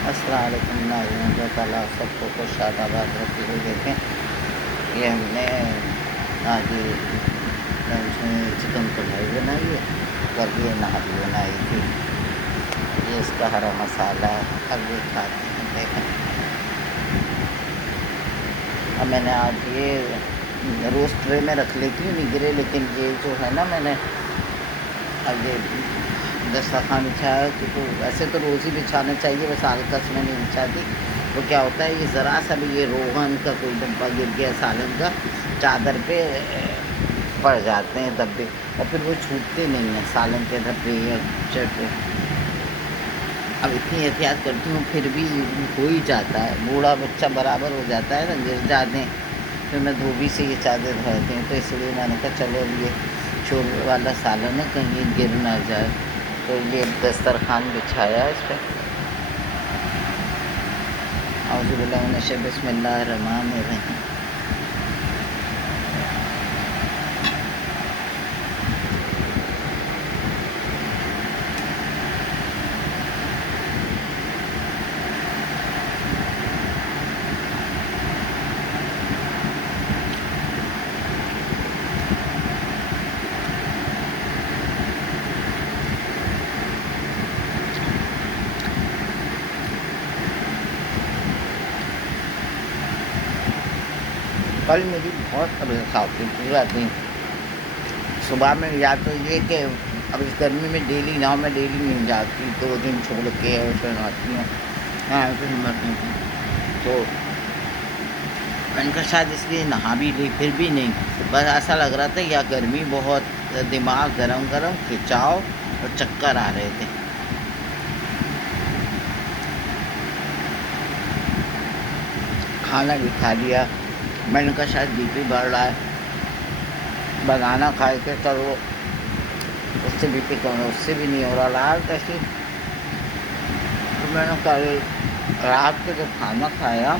السلام علیکم ناظرین، اللہ تعالیٰ سب کو خوش آباد رکھتے ہوئے دیکھیں۔ یہ ہم نے آج لنچ میں چکن کڑھائی بنائی ہے، کل یہ نہاری بنائی تھی، یہ اس کا ہرا مسالہ ہے، اب یہ کھاتے ہیں۔ دیکھیں اب میں نے آج یہ روسٹ ٹرے میں رکھ لیتی ہوں نگرے، لیکن یہ جو ہے نا میں نے اب یہ دسترخوان بچھایا تو ویسے تو روز ہی بچھانا چاہیے، بس آلکس میں نہیں بچھاتی۔ تو کیا ہوتا ہے، یہ ذرا سا بھی یہ روغن کا کوئی ڈبہ گر گیا سالن کا، چادر پہ پڑ جاتے ہیں دبے، اور پھر وہ چھوٹتے نہیں ہیں سالن کے دھبے یا چٹے۔ اب اتنی احتیاط کرتی ہوں پھر بھی ہو ہی جاتا ہے، بوڑھا بچہ برابر ہو جاتا ہے نا، گر جاتے ہیں، پھر میں دھوبی سے یہ چادر دھوتی ہوں۔ تو اس لیے میں نے کہا چلو اب یہ چھولے والا سالن ہے، کہیں یہ گر نہ جائے، تو یہ دسترخوان بچھایا اس پہ۔ اعوذ باللہ من الشیطان، بسم اللہ الرحمن الرحیم۔ کل میری بہت طبیعت خراب تھی پورا دن۔ صبح میں یا تو یہ کہ اب اس گرمی میں ڈیلی نہ ہو، میں ڈیلی نہیں جاتی، 2 دن چھوڑ کے اور پھر آتی ہوں، ہاں پھر ہمت نہیں تھی، تو میں نے کہا شاید اس لیے نہا بھی لی، پھر بھی نہیں، بس ایسا لگ رہا تھا یا گرمی بہت، دماغ گرم گرم، کھچاؤ اور چکر آ رہے تھے۔ کھانا بھی کھا لیا، میں نے کہا شاید بی پی بڑھ رہا ہے، بنانا کھائے کے چلو اس سے بی پی کم، اس سے بھی نہیں ہو رہا، رات ایسی۔ تو میں نے کہا رات کو جب کھانا کھایا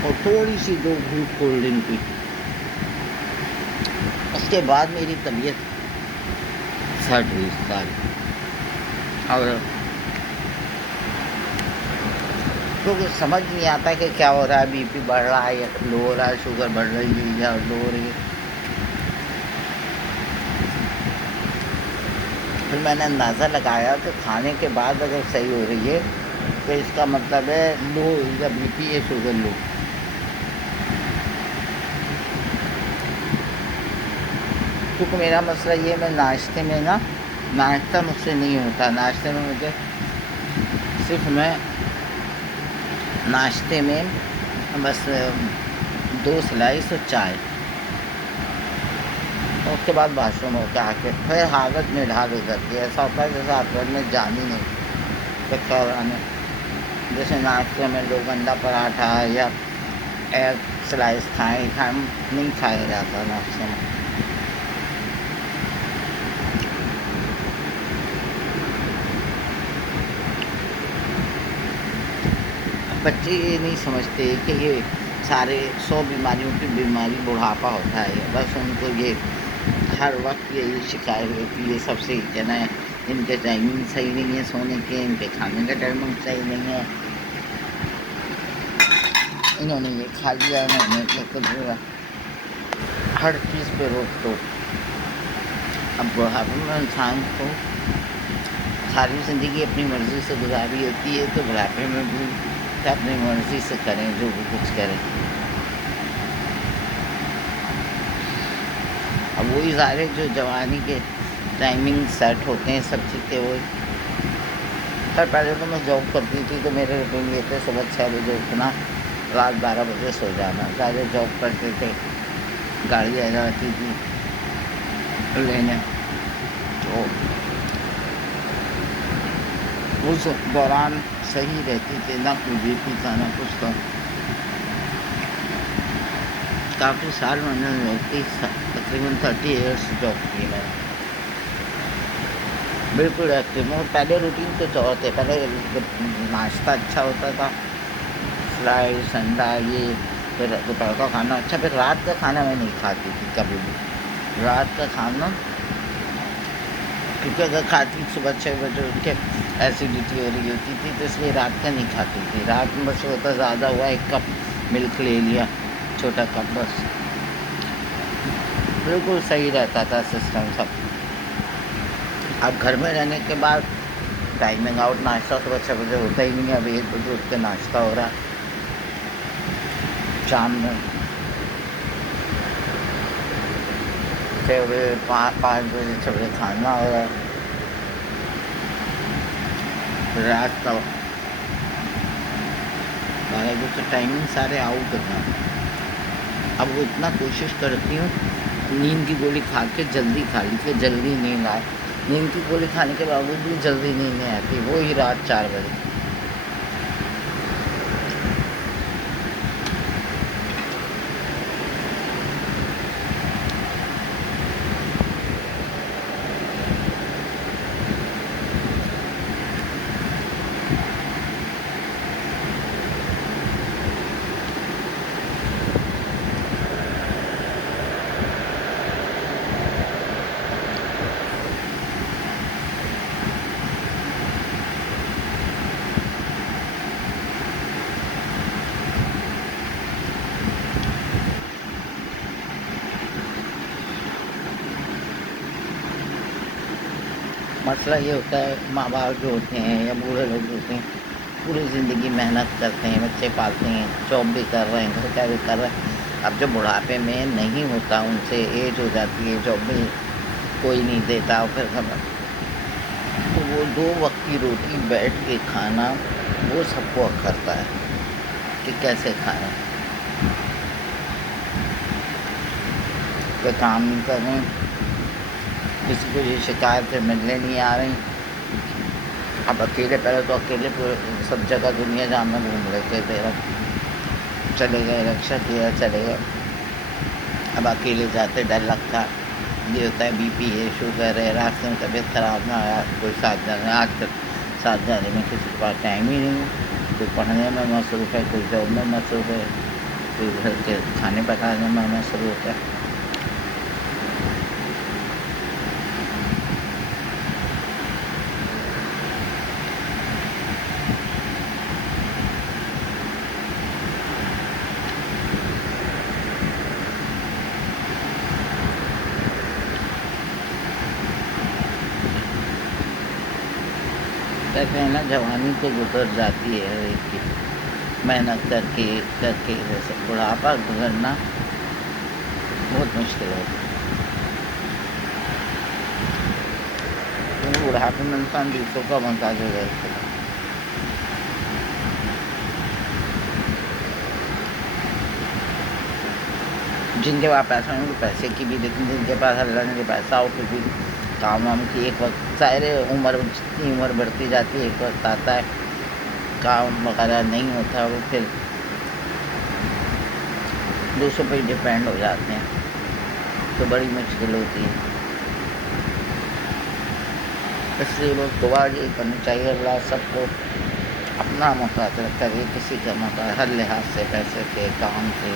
اور تھوڑی سی 2 گھونٹ کولڈ ڈرنک پی، اس کے بعد میری طبیعت سٹ ہوئی ساری، اور کیونکہ سمجھ نہیں آتا کہ کیا ہو رہا ہے، بی پی بڑھ رہا ہے یا لو ہو رہا ہے، شوگر بڑھ رہی ہے یا لو ہو رہی ہے۔ پھر میں نے اندازہ لگایا کہ کھانے کے بعد اگر صحیح ہو رہی ہے تو اس کا مطلب ہے لو یا بی پی یا شوگر لو۔ کیونکہ میرا مسئلہ یہ، میں ناشتے میں نا، ناشتہ مجھ سے نہیں ہوتا، ناشتے میں مجھے صرف ناشتے میں بس 2 سلائس اور چائے، اس کے بعد واش روم ہو کے آ کے پھر حالت میں ڈھال ہو جاتی ہے، ایسا ہوتا ہے جیسے آپ میں جان ہی نہیں چکر آنے۔ جیسے ناشتے میں لوگ انڈا پراٹھا یا ایگ سلائس کھائیں نہیں کھایا جاتا ناشتے میں۔ بچے یہ نہیں سمجھتے کہ یہ سارے 100 بیماریوں کی بیماری بڑھاپا ہوتا ہے، بس ان کو یہ ہر وقت یہی شکایت ہوتی ہے سب سے کہ نا ان کے ٹائمنگ صحیح نہیں ہے سونے کے، ان کے کھانے کا ٹائمنگ صحیح نہیں ہے، انہوں نے یہ کھا لیا، انہوں نے یہ کر لیا، ہر چیز پہ روک ٹوک۔ اب بڑھاپے میں انسان کو ساری زندگی اپنی مرضی سے گزاری ہوتی ہے، تو بڑھاپے میں بھی اپنی مرضی سے کریں جو بھی کچھ کریں۔ اب وہی ظاہر جو جوانی کے ٹائمنگ سیٹ ہوتے ہیں سب چیزیں وہی۔ خیر پہلے تو میں جاب کرتی تھی تو میرے روٹین یہ تھے، صبح 6 بجے اٹھنا، رات 12 بجے سو جانا، سارے جاب کرتے تھے، گاڑی آ جاتی تھی لینے، تو اس دوران صحیح رہتی تھی، نہ کوئی بی پی تھا نہ کچھ تھا۔ کافی سال میں نے جاب کی، تقریباً 30 ایئرس جاب کی میں نے، بالکل ایکٹیو ہوں۔ پہلے روٹین کچھ اور تھے، پہلے ناشتہ اچھا ہوتا تھا، سلائس انڈا یہ، پھر دوپہر کا کھانا اچھا، پھر رات کا کھانا میں نہیں کھاتی تھی کبھی بھی، رات کا کھانا کیونکہ اگر کھاتی صبح 6 بجے اٹھ کے ایسیڈیٹی ہو رہی ہوتی تھی تو اس لیے رات کا نہیں کھاتی تھی. رات میں بس ہوتا زیادہ ہوا 1 کپ ملک لے لیا، چھوٹا کپ، بس بالکل صحیح رہتا تھا سسٹم سب. اب گھر میں رہنے کے بعد ٹائمنگ آؤٹ، ناشتہ صبح 6 بجے ہوتا ہی نہیں ہے. اب 1 بجے اٹھ کے ناشتہ ہو رہا ہے، شام میں 6 بجے، 5 بجے 6 بجے کھانا ہو رہا ہے. رات کا 12 بجے تو ٹائمنگ سارے آؤٹ ہوتے ہیں. اب وہ اتنا کوشش کرتی ہوں نیند کی گولی کھا کے جلدی کھا لی کہ جلدی نیند آئے. نیند کی گولی کھانے کے باوجود بھی جلدی نیند نہیں آتی، وہی رات 4 بجے. مسئلہ یہ ہوتا ہے، ماں باپ جو ہوتے ہیں یا بوڑھے لوگ ہوتے ہیں پوری زندگی محنت کرتے ہیں، بچے پالتے ہیں، جاب بھی کر رہے ہیں، گھر کا بھی کر رہے ہیں. اب جو بڑھاپے میں نہیں ہوتا، ان سے ایج ہو جاتی ہے، جاب بھی کوئی نہیں دیتا، اور پھر خبر تو وہ 2 وقت کی روٹی بیٹھ کے کھانا وہ سب کو کرتا ہے کہ کیسے کھائیں. کوئی کام نہیں کر رہے ہیں، کسی کو یہ شکایت ہے ملنے نہیں آ رہی. اب اکیلے، پہلے تو اکیلے پورے سب جگہ دنیا جہاں میں گھوم لیتے تھے، چلے گئے، رکشا کیا چلے گئے. اب اکیلے جاتے ڈر لگتا ہے، یہ ہوتا ہے بی پی ہے، شوگر ہے، راستے میں طبیعت خراب نہ آیا، کوئی ساتھ جانے. آج تک ساتھ جانے میں کسی کے پاس ٹائم ہی نہیں ہے. کوئی پڑھنے میں مصروف ہے، کوئی جاب میں مصروف ہے، کوئی گھر کے کھانے پکانے میں مصروف ہے. کہتے ہیں نا جوانی تو گزر جاتی ہے ہر ایک کی، محنت کر کے جیسے بڑھاپا گزرنا بہت مشکل ہوتا ہے. کیونکہ بڑھاپے میں انسان دوسروں کا محتاج ہو جاتا ہے. جن کے پاس پیسہ نہیں، پیسے کی بھی، لیکن جن کے پاس اللہ نے پیسہ ہو پھر بھی کام وام کی ایک وقت ظاہر ہے، جتنی عمر بڑھتی جاتی ہے ایک وقت آتا ہے کام وغیرہ نہیں ہوتا، وہ پھر دوسروں پہ ڈپینڈ ہو جاتے ہیں تو بڑی مشکل ہوتی ہے. اس لیے بس دعا یہ کرنی چاہیے اللہ سب کو اپنا محتاج رکھتا ہے، کسی کا محتاج ہر لحاظ سے، پیسے سے، کام سے،